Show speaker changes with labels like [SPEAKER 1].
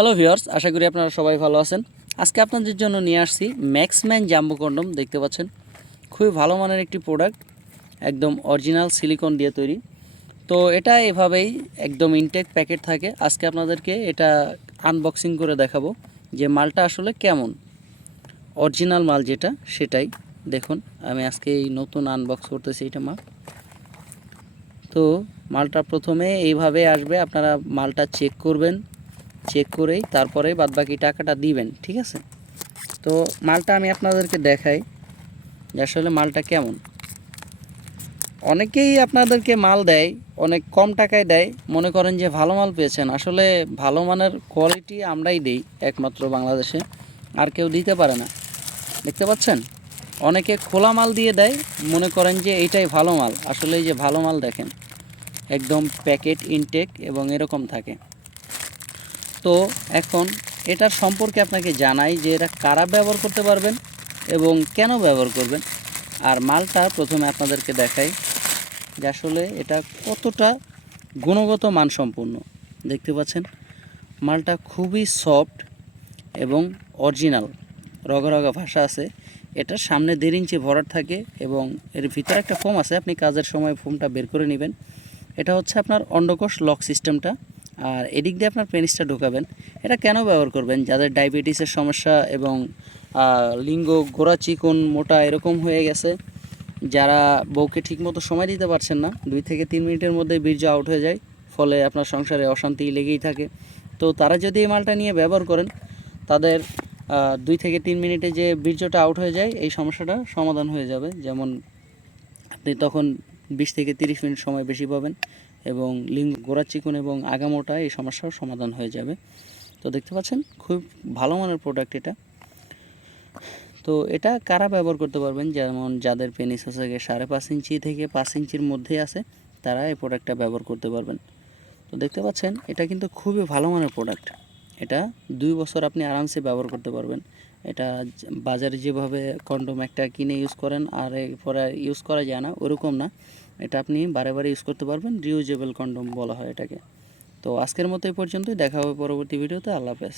[SPEAKER 1] Hello viewers আশা করি আপনারা সবাই ভালো আছেন। আজকে আপনাদের জন্য নিয়ে আসছি ম্যাক্সম্যান জাম্বো কন্ডম দেখতে পাচ্ছেন। খুবই ভালো মানের একটি প্রোডাক্ট একদম অরিজিনাল সিলিকন দিয়ে তৈরি। তো এটা এভাবেই একদম ইনটেক প্যাকেট থাকে। আজকে আপনাদেরকে এটা আনবক্সিং করে দেখাবো যে মালটা আসলে কেমন। অরিজিনাল মাল যেটা, সেটাই। দেখুন, আমি আজকে এই নতুন আনবক্স করতেছি এটা মাল। তো মালটা প্রথমে এইভাবে আসবে, আপনারা মালটা চেক করবেন। চেক করেই তারপরে বাদবাকি টাকাটা দিবেন, ঠিক আছে? তো মালটা আমি আপনাদেরকে দেখাই যে আসলে মালটা কেমন। অনেকেই আপনাদেরকে মাল দেয়, অনেক কম টাকায় দেয়, মনে করেন যে ভালো মাল পেয়েছেন। আসলে ভালো মানের কোয়ালিটি আমরাই দেই, একমাত্র বাংলাদেশে, আর কেউ দিতে পারে না। দেখতে পাচ্ছেন? অনেকে খোলা মাল দিয়ে দেয়, মনে করেন যে এইটাই ভালো মাল। আসলে এই যে ভালো মাল দেখেন, একদম প্যাকেট ইনটেক এবং এরকম থাকে। তো এখন এটার সম্পর্কে আপনাকে জানাই যে এটা কারা ব্যবহার করতে পারবেন এবং কেন ব্যবহার করবেন। আর মালটা প্রথমে আপনাদেরকে দেখাই যে আসলে এটা কতটা গুণগত মানসম্পন্ন। দেখতে পাচ্ছেন, মালটা খুবই সফট এবং অরিজিনাল। রগা রগা ভাষা আছে এটার সামনে দেড় ইঞ্চি ভরাট থাকে এবং এর ভিতরে একটা ফোম আছে, আপনি কাজের সময় ফোমটা বের করে নেবেন। এটা হচ্ছে আপনার অন্ডকোষ লক সিস্টেমটা। আর এদিক দিয়ে আপনার পেনিসটা ঢোকাবেন। এটা কেন ব্যবহার করবেন? যাদের ডায়াবেটিসের সমস্যা এবং লিঙ্গ গোড়া চিকন মোটা এরকম হয়ে গেছে, যারা বউকে ঠিকমতো সময় দিতে পারছেন না, দুই থেকে তিন মিনিটের মধ্যে বীর্য আউট হয়ে যায়, ফলে আপনার সংসারে অশান্তি লেগেই থাকে। তো তারা যদি এই মালটা নিয়ে ব্যবহার করেন, তাদের দুই থেকে তিন মিনিটে যে বীর্যটা আউট হয়ে যায়, এই সমস্যাটা সমাধান হয়ে যাবে। যেমন আপনি তখন বিশ থেকে তিরিশ মিনিট সময় বেশি পাবেন এবং লিঙ্গ গোড়া চিকন এবং আগামোটা এই সমস্যাও সমাধান হয়ে যাবে। তো দেখতে পাচ্ছেন, খুব ভালো মানের প্রোডাক্ট এটা। তো এটা কারা ব্যবহার করতে পারবেন? যেমন যাদের পেনিস আছে গিয়ে সাড়ে পাঁচ ইঞ্চি থেকে পাঁচ ইঞ্চির মধ্যে আছে, তারা এই প্রোডাক্টটা ব্যবহার করতে পারবেন। তো দেখতে পাচ্ছেন, এটা কিন্তু খুবই ভালো মানের প্রোডাক্ট এটা দুই বছর আপনি আরামসে ব্যবহার করতে পারবেন। এটা বাজারে যেভাবে কন্ডোম একটা কিনে ইউজ করেন, আর এরপরে ইউজ করা যায় না, ওরকম না। এটা আপনি বারে বারে ইউজ করতে পারবেন। রিউজেবল কন্ডম বলা হয় এটাকে। তো আজকের মতো এই পর্যন্তই। দেখা হবে পরবর্তী ভিডিওতে আল্লাহ হাফেজ।